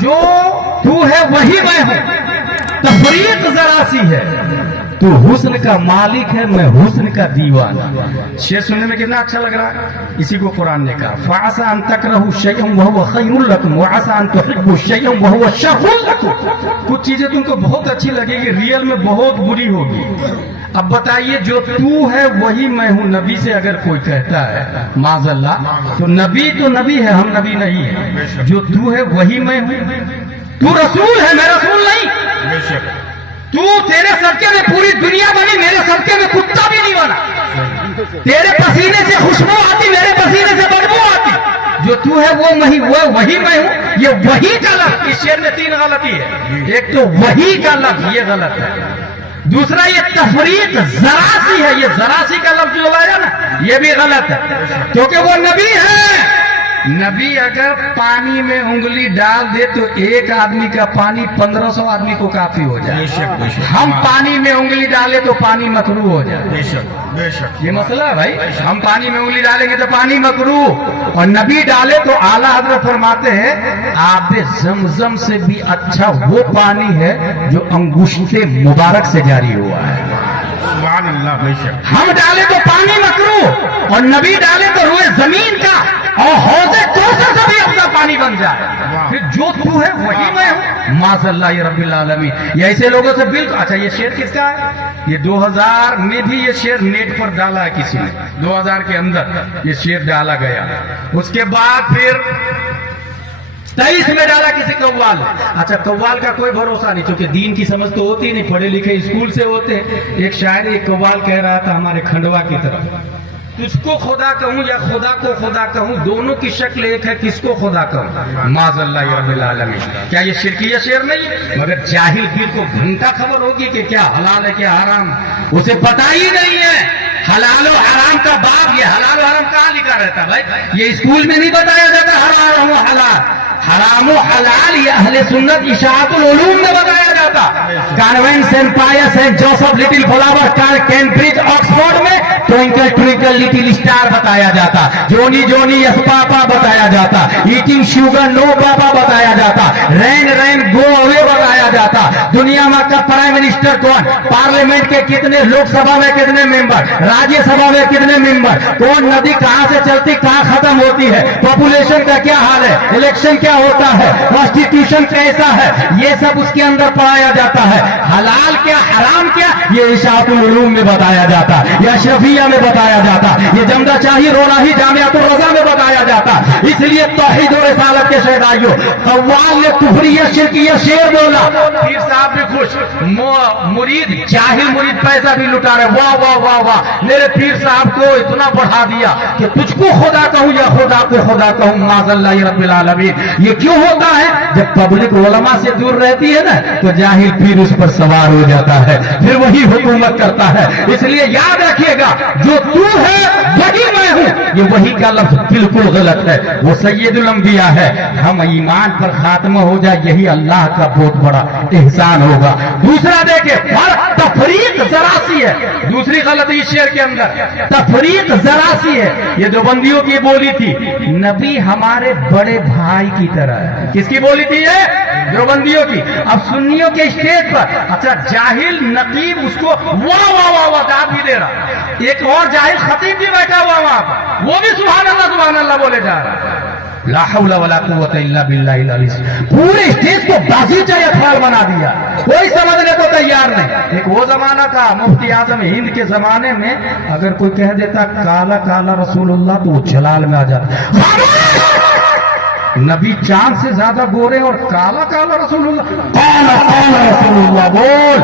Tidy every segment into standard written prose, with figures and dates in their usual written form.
جو تو ہے وہی میں ہوں، تفریق ذرا سی ہے، تو حسن کا مالک ہے، میں حسن کا دیوانہ۔ شعر سننے میں کتنا اچھا لگ رہا ہے، اسی کو قرآن نے کہا فَعَسَىٰ أَن تَكْرَهُوا شَيْئًا وَهُوَ خَيْرٌ لَكُمْ وَعَسَىٰ أَن تُحِبُّوا شَيْئًا وَهُوَ شَرٌّ لَكُمْ۔ کچھ چیزیں تم کو بہت اچھی لگے گی، ریئل میں بہت بری ہوگی۔ اب بتائیے، جو تو ہے وہی میں ہوں، نبی سے اگر کوئی کہتا ہے معاذ اللہ، تو نبی ہے، ہم نبی نہیں ہیں۔ جو تو ہے وہی میں ہوں، تو رسول ہے، میں رسول نہیں۔ تو تیرے صدقے میں پوری دنیا بنی، میرے صدقے میں کتا بھی نہیں بنا۔ تیرے پسینے سے خوشبو آتی، میرے پسینے سے بدبو آتی۔ جو تو ہے وہ وہی میں ہوں۔ یہ وہی کا لفظ، اس شعر میں 3 غلطی ہے۔ ایک تو وہی کا لفظ یہ غلط ہے، دوسرا یہ تفریق ذرا سی ہے، یہ ذرا سی کا لفظ جو لایا نا یہ بھی غلط ہے، کیونکہ وہ نبی ہے۔ نبی اگر پانی میں انگلی ڈال دے تو ایک آدمی کا پانی 1500 آدمی کو کافی ہو جائے۔ ہم پانی میں انگلی ڈالے تو پانی مکروہ ہو جائے۔ یہ مسئلہ ہے بھائی، ہم پانی میں انگلی ڈالیں گے تو پانی مکروہ، اور نبی ڈالے تو اعلیٰ حضرت فرماتے ہیں آب زمزم سے بھی اچھا وہ پانی ہے جو انگشت مبارک سے جاری ہوا ہے۔ ہم ڈالے تو پانی مکروہ، اور نبی ڈالے تو روئے زمین کا اور حوض کوثر سے بھی اپنا پانی بن جائے۔ پھر جو تو ہے وہی میں ہوں، معاذ اللہ رب العالمین۔ یہ ایسے لوگوں سے بالکل اچھا، یہ شعر کس کا ہے؟ یہ 2000 میں بھی یہ شعر نیٹ پر ڈالا ہے کسی نے، 2000 کے اندر یہ شعر ڈالا گیا۔ اس کے بعد پھر 23 میں ڈالا کسی قوال۔ اچھا، قوال کا کوئی بھروسہ نہیں، کیونکہ دین کی سمجھ تو ہوتی نہیں، پڑھے لکھے اسکول سے ہوتے۔ ایک شاعر ایک قوال کہہ رہا تھا ہمارے کھنڈوا کی طرف، تجھ کو خدا کہوں یا خدا کو خدا کہوں، دونوں کی شکل ایک ہے، کس کو خدا کہوں؟ معاذ اللہ رب العالمین۔ کیا یہ شرکیہ شعر نہیں؟ مگر جاہل پیر کو گھنٹا خبر ہوگی کہ کیا حلال ہے کیا حرام، اسے پتہ ہی نہیں ہے۔ حلال و حرام کا باب، یہ حلال و حرام کہاں لکھا رہتا بھائی؟ یہ اسکول میں نہیں بتایا جاتا حرام و حلال، حرام و حلال یہ اہل سنت اشاعت العلوم میں بتایا جاتا۔ Convent Saint Pius Saint Joseph Little Flower Cambridge Oxford میں ٹوئنکل ٹوئنکل لٹل اسٹار بتایا جاتا، جونی جونی یس پاپا بتایا جاتا، ایٹنگ شوگر نو پاپا بتایا جاتا، رین رین گو اوے بتایا جاتا۔ دنیا میں کا پرائم منسٹر کون، پارلیمنٹ کے کتنے، لوک سبھا میں کتنے ممبر، راجیہ سبھا میں کتنے ممبر، کون ندی کہاں سے چلتی کہاں ختم ہوتی ہے، پاپولیشن کا کیا حال ہے، الیکشن کیا ہوتا ہے، کانسٹیٹیوشن کیسا ہے، یہ سب اس کے اندر پڑھایا جاتا ہے۔ حلال کیا حرام کیا یہ اشاعت العلوم میں بتایا جاتا، یا اشرفیہ میں بتایا جاتا، یہ جمدہ شاہی رولاہی جامعۃ الرضا میں بتایا جاتا۔ اس لیے توحید و رسالت کے شہدائیوں، قوال نے کفریہ شرکیہ شعر بولا، پیر صاحب بھی خوش، مرید جاہل مرید پیسہ بھی لٹا رہے، واہ واہ واہ واہ، میرے پیر صاحب کو اتنا بڑھا دیا کہ تجھ کو خدا کہوں یا خدا کو خدا کہوں، معاذ اللہ رب العالمین۔ یہ کیوں ہوتا ہے؟ جب پبلک علماء سے دور رہتی ہے نا تو جاہل پیر اس پر سوار ہو جاتا ہے، پھر وہی حکومت کرتا ہے۔ اس لیے یاد رکھیے گا، جو تو ہے وہی میں ہوں، یہ وہی کا لفظ بالکل غلط ہے، وہ سید الانبیاء ہے۔ ہم ایمان پر خاتمہ ہو جائے، یہی اللہ کا بہت بڑا احسان ہوگا۔ دوسرا دیکھیں، تفریق ذرا سی ہے، دوسری غلطی شعر کے اندر تفریق ذرا سی ہے۔ یہ دیوبندیوں کی بولی تھی، نبی ہمارے بڑے بھائی کی طرح ہے۔ کس کی بولی تھی یہ؟ دیوبندیوں کی۔ اب سنیوں کے اسٹیج پر اچھا جاہل نقیب اس کو واہ واہ واہ واہ داد بھی دے رہا، ایک اور جاہل خطیب بھی بیٹھا ہوا وہاں پر، وہ بھی سبحان اللہ بولے جا رہا۔ لا حول ولا قوت الا باللہ العلی، پورے اسٹیج کو بازیچہ اطفال بنا دیا، کوئی سمجھنے کو تیار نہیں۔ ایک وہ زمانہ تھا مفتی اعظم ہند کے زمانے میں، اگر کوئی کہہ دیتا کالا کالا رسول اللہ تو وہ جلال میں آ جاتا، نبی چاند سے زیادہ گورے اور کالا کالا رسول اللہ، کالا کالا رسول اللہ بول۔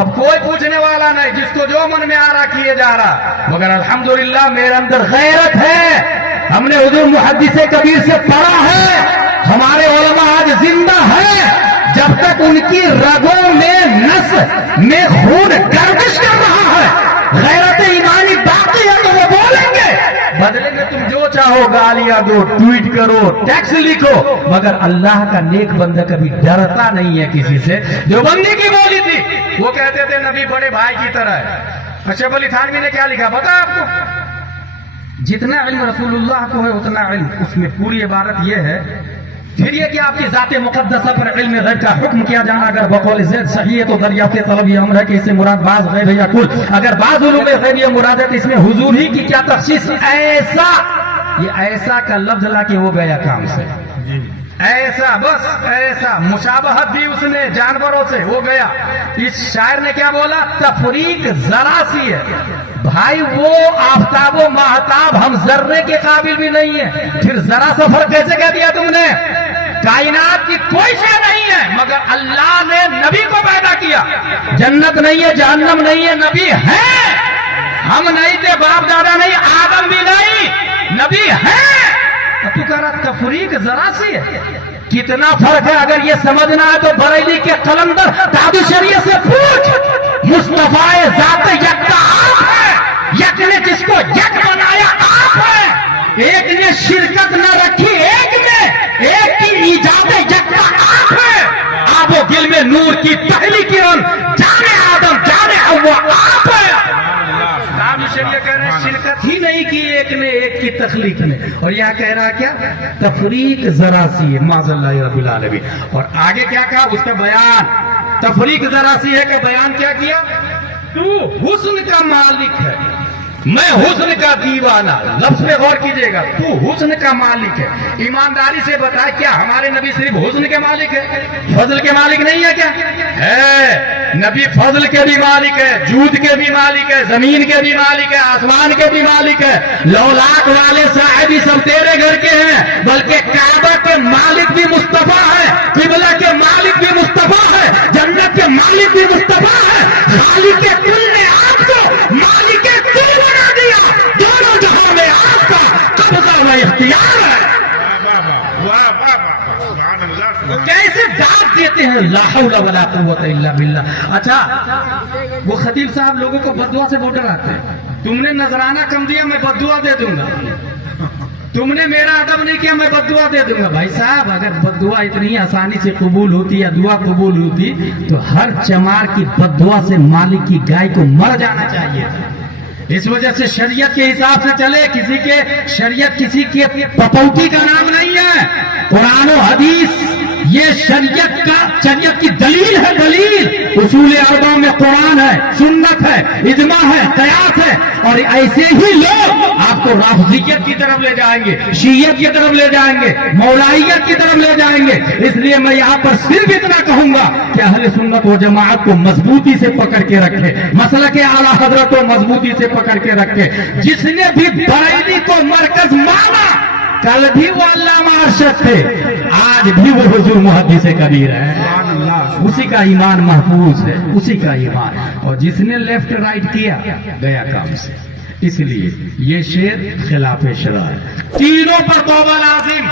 اب کوئی پوچھنے والا نہیں، جس کو جو من میں آ رہا کیے جا رہا، مگر الحمدللہ میرے اندر غیرت ہے، ہم نے حضور محدث کبیر سے پڑھا ہے، ہمارے علماء آج زندہ ہیں، جب تک ان کی رگوں میں نس میں خون گردش کر رہا ہے، غیرت ایمانی باقی ہے تو وہ بولیں گے۔ بدلے میں تم جو چاہو گالیاں دو، ٹویٹ کرو، ٹیکس لکھو، مگر اللہ کا نیک بندہ کبھی ڈرتا نہیں ہے کسی سے۔ دیوبندی کی بولی تھی، وہ کہتے تھے نبی بڑے بھائی کی طرح ہے۔ اشرف علی تھانوی نے کیا لکھا پتا آپ کو؟ جتنا علم رسول اللہ کو ہے اتنا علم، اس میں پوری عبارت یہ ہے پھر یہ کہ آپ کی ذات مقدسہ پر علم غیب کا حکم کیا جانا اگر بقول زید صحیح ہے تو دریافت طلب یہ امر ہے کہ اس سے مراد بعض غیب ہے یا کل. اگر بعض علوم غیب یہ مراد ہے تو اس میں حضور ہی کی کیا تخصیص. ایسا یہ ایسا کا لفظ لا کے وہ گیا کام سے. ایسا بس ایسا مشابہت بھی اس نے جانوروں سے ہو گیا. اس شاعر نے کیا بولا, تفریق ذرا سی ہے. بھائی وہ آفتاب و ماہتاب ہم ذرے کے قابل بھی نہیں ہے, پھر ذرا سا فرق کیسے کہہ دیا تم نے. کائنات کی کوئی شے نہیں ہے مگر اللہ نے نبی کو پیدا کیا. جنت نہیں ہے, جہنم نہیں ہے, نبی ہے. ہم نہیں تھے, باپ دادا نہیں, آدم بھی نہیں, نبی ہے. تو کہہ رہا تفریق ذرا سی ہے. کتنا فرق ہے اگر یہ سمجھنا ہے تو بریلی کے قلندر تابع شریعت سے پوچھ. مصطفیٰ ذات یکتا آپ ہے. یک نے جس کو یک بنایا آپ ہے. ایک نے شرکت نہ رکھی ایک میں, ایک کی ایجاد یکتا آپ ہے. آب و گل میں نور کی پہلی کرن جانے آدم جانے حوا آپ ہے. کہہ رہے شرکت ہی نہیں کی ایک نے ایک کی تخلیق میں. اور یہاں کہہ رہا کیا, تفریق ذرا سی ہے. معاذ اللہ رب العالمین. اور آگے کیا کہا اس کا بیان, تفریق ذرا سی ہے کہ بیان کیا کیا, تو حسن کا مالک ہے, میں حسن کا دیوانہ. لفظ پہ غور کیجئے گا, تو حسن کا مالک ہے. ایمانداری سے بتا, کیا ہمارے نبی صرف حسن کے مالک ہے, فضل کے مالک نہیں ہے کیا؟ ہے. نبی فضل کے بھی مالک ہے, جود کے بھی مالک ہے, زمین کے بھی مالک ہے, آسمان کے بھی مالک ہے. لولاک والے صاحب سب تیرے گھر کے ہیں, بلکہ کعبہ کے مالک بھی مصطفیٰ ہے, قبلہ کے مالک بھی مصطفیٰ ہے, جنت کے مالک بھی مصطفیٰ ہے. خالق کے کل نے آپ کو مالک کے کل بنا دیا. دونوں جہاں میں آپ کا قبضہ و اختیار ہے. کیسے داد دیتے ہیں, لا حول ولا قوت الا باللہ. اچھا وہ خطیب صاحب لوگوں کو بددعا سے ووٹر آتے ہیں. تم نے نذرانہ کم دیا, میں بددعا دے دوں گا. تم نے میرا ادب نہیں کیا, میں بددعا دے دوں گا. بھائی صاحب اگر بددعا اتنی آسانی سے قبول ہوتی یا دعا قبول ہوتی تو ہر چمار کی بددعا سے مالک کی گائے کو مر جانا چاہیے. اس وجہ سے شریعت کے حساب سے چلے. کسی کے شریعت کسی کے پپوتی کا نام نہیں ہے. قرآن و حدیث یہ شریعت کی دلیل ہے. دلیل اصول اربعہ میں قرآن ہے, سنت ہے, اجماع ہے, قیاس ہے. اور ایسے ہی لوگ آپ کو رافضیت کی طرف لے جائیں گے, شیعت کی طرف لے جائیں گے, مولائیت کی طرف لے جائیں گے. اس لیے میں یہاں پر صرف اتنا کہوں گا کہ اہل سنت و جماعت کو مضبوطی سے پکڑ کے رکھے, مسلک اعلیٰ حضرت کو مضبوطی سے پکڑ کے رکھے. جس نے بھی بریلی کو مرکز مانا, کل بھی وہ علامہ ارشد تھے, آج بھی وہ حضور محدث کبیر ہے. اسی کا ایمان محفوظ ہے, اسی کا ایمان. اور جس نے لیفٹ رائٹ کیا گیا کام سے. اس لیے یہ شعر خلاف شرع ہے. تینوں پر توبہ لازم,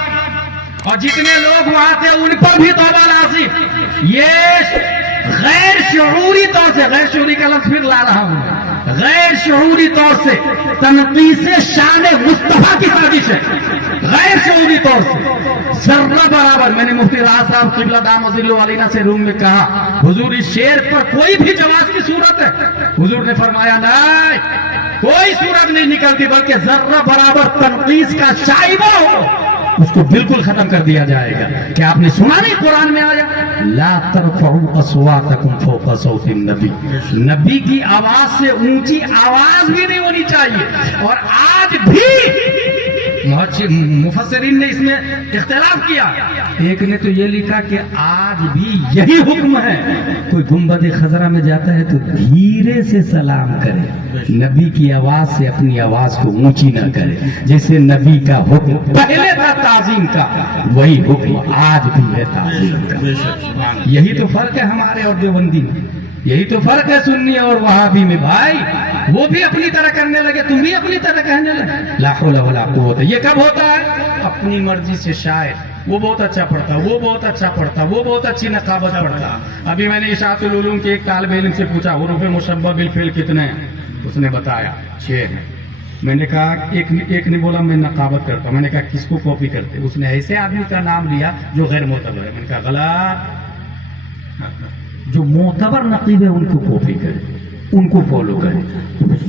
اور جتنے لوگ وہاں تھے ان پر بھی توبہ لازم. یہ غیر شعوری طور سے, غیر شعوری کا لفظ پھر لا رہا ہوں, غیر شعوری طور سے تنقیص شان مصطفیٰ کی سازش ہے. غیر شعوری طور سے ذرہ برابر. میں نے مفتی راز صاحب قبلہ دام ذل علینا سے روم میں کہا, حضور اس شعر پر کوئی بھی جواز کی صورت ہے؟ حضور نے فرمایا نہیں, کوئی صورت نہیں نکلتی, بلکہ ذرہ برابر تنقیص کا شائبہ ہو اس کو بالکل ختم کر دیا جائے گا. کہ آپ نے سنا نہیں قرآن میں آیا, لا ترفعوا اصواتکم فوق صوت النبی, نبی کی آواز سے اونچی آواز بھی نہیں ہونی چاہیے. اور آج بھی مفسرین نے اس میں اختلاف کیا. ایک نے تو یہ لکھا کہ آج بھی یہی حکم ہے, کوئی گنبد خضرا میں جاتا ہے تو دھیرے سے سلام کرے, نبی کی آواز سے اپنی آواز کو اونچی نہ کرے. جیسے نبی کا حکم پہلے تھا تعظیم کا, وہی حکم آج بھی ہے تعظیم کا. یہی تو فرق ہے ہمارے اور دیوبندی میں, یہی تو فرق ہے سنی اور وہابی میں. بھائی وہ بھی اپنی طرح کرنے لگے, تم بھی اپنی طرح کہنے لگے. لا حول ولا قوت. یہ کب ہوتا ہے؟ اپنی مرضی سے شاعر, وہ بہت اچھا پڑھتا, وہ بہت اچھا پڑھتا, وہ بہت اچھی نقابت پڑھتا. ابھی میں نے اشاعت العلوم کے ایک طالب علم سے پوچھا حروف مشبہ بالفعل کتنے ہیں, اس نے بتایا 6 ہیں. میں نے کہا ایک نے بولا میں نقابت کرتا ہوں. میں نے کہا کس کو کاپی کرتے؟ اس نے ایسے آدمی کا نام لیا جو غیر معتبر ہے. میں نے کہا غلط, جو معتبر نقیب ہے ان کو کاپی کرے. ان کو فالو کریں.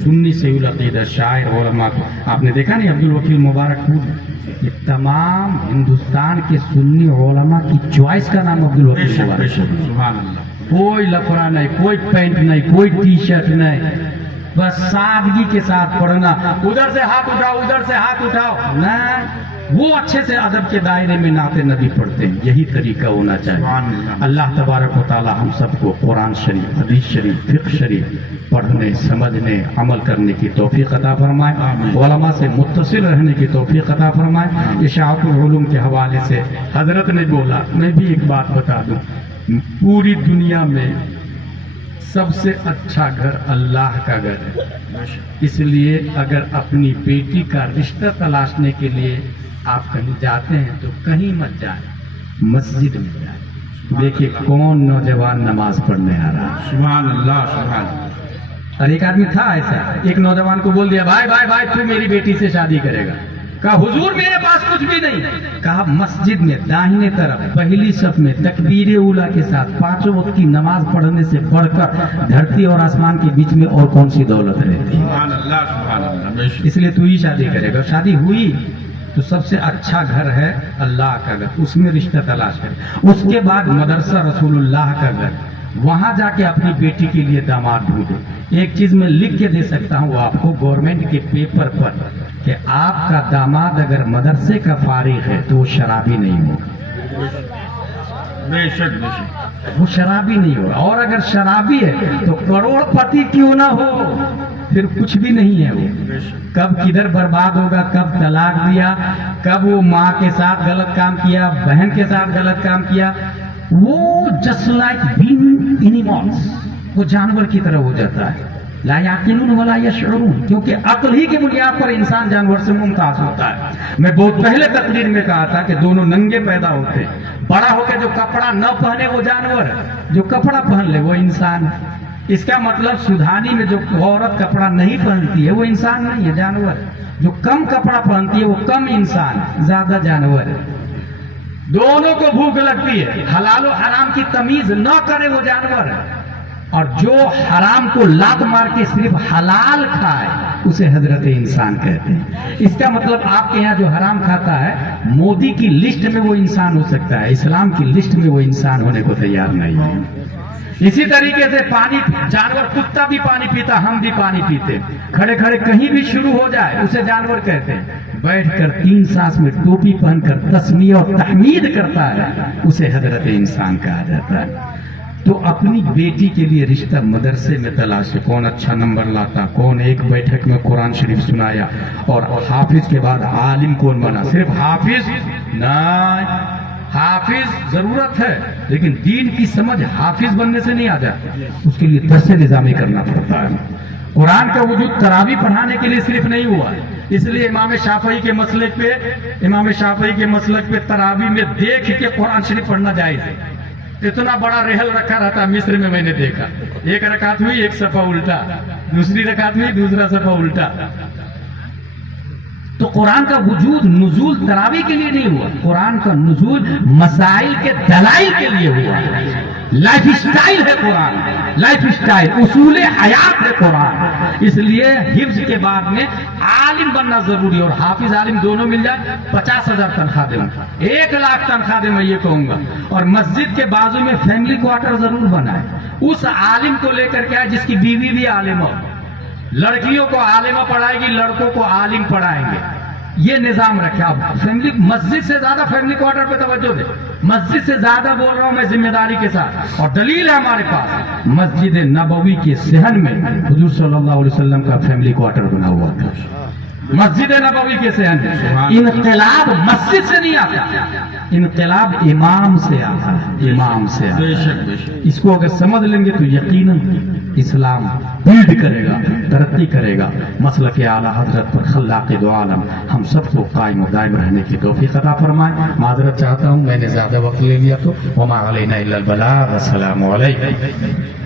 سنی سیول عقیدہ شاعر علماء کو آپ نے دیکھا نہیں عبد الوکیل مبارک پور، یہ تمام ہندوستان کے سنی علماء کی چوائس کا نام عبد الوکیل مبارک. سبحان اللہ. کوئی لفڑا نہیں، کوئی پینٹ نہیں، کوئی ٹی شرٹ نہیں، بس سادگی کے ساتھ پڑھنا. ادھر سے ہاتھ اٹھاؤ، ادھر سے ہاتھ اٹھاؤ نہ، وہ اچھے سے ادب کے دائرے میں نعت نبی پڑھتے ہیں. یہی طریقہ ہونا چاہیے. اللہ تبارک و تعالی ہم سب کو قرآن شریف، حدیث شریف، فقہ شریف پڑھنے، سمجھنے، عمل کرنے کی توفیق عطا فرمائے. علماء سے متصل رہنے کی توفیق عطا فرمائے. اشاعت العلوم کے حوالے سے حضرت نے بولا، میں بھی ایک بات بتا دوں، پوری دنیا میں سب سے اچھا گھر اللہ کا گھر ہے. اس لیے اگر اپنی بیٹی کا رشتہ تلاشنے کے لیے آپ کہیں جاتے ہیں تو کہیں مت جائیں، مسجد میں جائیں. دیکھیے کون نوجوان نماز پڑھنے آ رہا ہے. سبحان اللہ. سبحان اللہ. اور ایک آدمی تھا ایسا، ایک نوجوان کو بول دیا بھائی بھائی بھائی تو میری بیٹی سے شادی کرے گا. کہا حضور میرے پاس کچھ بھی نہیں. کہا مسجد میں داہنے طرف پہلی صف میں تکبیر اولیٰ کے ساتھ 5 وقت کی نماز پڑھنے سے بڑھ کر دھرتی اور آسمان کے بیچ میں اور کون سی دولت رہتی ہے. سبحان اللہ. سبحان اللہ. اس لیے تو ہی شادی کرے گا. شادی ہوئی تو سب سے اچھا گھر ہے اللہ کا گھر، اس میں رشتہ تلاش کرے. اس کے بعد مدرسہ رسول اللہ کا گھر، وہاں جا کے اپنی بیٹی کے لیے داماد ڈھونڈو. ایک چیز میں لکھ کے دے سکتا ہوں آپ کو گورنمنٹ کے پیپر پر کہ آپ کا داماد اگر مدرسے کا فارغ ہے تو وہ شرابی نہیں ہوگا. بے شک بے شک. وہ شرابی نہیں ہوگا. اور اگر شرابی ہے تو کروڑ پتی کیوں نہ ہو، پھر کچھ بھی نہیں ہے. وہ کب کدھر برباد ہوگا، کب طلاق دیا، کب وہ ماں کے ساتھ غلط کام کیا، بہن کے ساتھ غلط کام کیا، وہ جسٹ لائک بینگ اینیملز، وہ جانور کی طرح ہو جاتا ہے. لا یعقلون ولا یشعرون، کیونکہ عقل ہی کی بنیاد پر انسان جانور سے ممتاز ہوتا ہے. میں بہت پہلے تقریر میں کہا تھا کہ دونوں ننگے پیدا ہوتے ہیں. بڑا ہو کے جو کپڑا نہ پہنے وہ جانور، جو کپڑا پہن لے وہ انسان. اس کا مطلب سودھانی میں جو عورت کپڑا نہیں پہنتی ہے وہ انسان نہیں ہے، جانور. جو کم کپڑا پہنتی ہے وہ کم انسان، زیادہ جانور. دونوں کو بھوک لگتی ہے، حلال و حرام کی تمیز نہ کرے وہ جانور ہے. اور جو حرام کو لات مار کے صرف حلال کھائے اسے حضرت انسان کہتے ہیں. اس کا مطلب آپ کے یہاں جو حرام کھاتا ہے مودی کی لسٹ میں وہ انسان ہو سکتا ہے، اسلام کی لسٹ میں وہ انسان ہونے کو تیار نہیں ہے. اسی طریقے سے پانی، جانور کتا بھی پانی پیتا، ہم بھی پانی پیتے. کھڑے کھڑے کہیں بھی شروع ہو جائے اسے جانور کہتے ہیں. بیٹھ کر 3 سانس میں ٹوپی پہن کر تسمیہ اور تحمید کرتا ہے اسے حضرت انسان کہا جاتا ہے. تو اپنی بیٹی کے لیے رشتہ مدرسے میں تلاش ہے. کون اچھا نمبر لاتا، کون ایک بیٹھک میں قرآن شریف سنایا، اور حافظ کے بعد عالم کون بنا. صرف حافظ نہیں، حافظ ضرورت ہے لیکن دین کی سمجھ حافظ بننے سے نہیں آ جاتی، اس کے لیے درس نظامی کرنا پڑتا ہے. قرآن کا وجود تراویح پڑھانے کے لیے صرف نہیں ہوا. اس لیے امام شافعی کے مسلک پہ تراویح میں دیکھ کے قرآن شریف پڑھنا جائز ہے. اتنا بڑا رحل رکھا رہتا مصر میں نے دیکھا. ایک رکعت ہوئی ایک صفحہ الٹا، دوسری رکعت ہوئی دوسرا صفحہ الٹا. تو قرآن کا وجود نزول تراویح کے لیے نہیں ہوا، قرآن کا نزول مسائل کے دلائل کے لیے ہوا. لائف سٹائل ہے قرآن، لائف سٹائل، اصول حیات ہے قرآن. اس لیے حفظ کے بعد میں عالم بننا ضروری ہے. اور حافظ عالم دونوں مل جائے 50,000 تنخواہ دیں، 1 لاکھ تنخواہ دیں، میں یہ کہوں گا. اور مسجد کے بازو میں فیملی کوارٹر ضرور بنائے. اس عالم کو لے کر کے آئے جس کی بیوی بھی عالم ہو. لڑکیوں کو عالمہ پڑھائے گی، لڑکوں کو عالم پڑھائیں گے. یہ نظام رکھے. آپ فیملی، مسجد سے زیادہ فیملی کوارٹر پہ توجہ دیں. مسجد سے زیادہ بول رہا ہوں میں ذمہ داری کے ساتھ، اور دلیل ہے ہمارے پاس. مسجد نبوی کے صحن میں حضور صلی اللہ علیہ وسلم کا فیملی کوارٹر بنا ہوا تھا. مسجد نبوی کے صحن میں. انقلاب مسجد سے نہیں آتا، انقلاب امام سے آتا ہے، امام سے آتا ہے. اس کو اگر سمجھ لیں گے تو یقیناً اسلام بلڈ کرے گا، ترقی کرے گا. مسلک اعلیٰ حضرت پر خلاق دو عالم ہم سب کو قائم و دائم رہنے کی توفیق عطا فرمائے. معذرت چاہتا ہوں میں نے زیادہ وقت لے لیا تو. وما علینا الا البلاغ. السلام علیکم.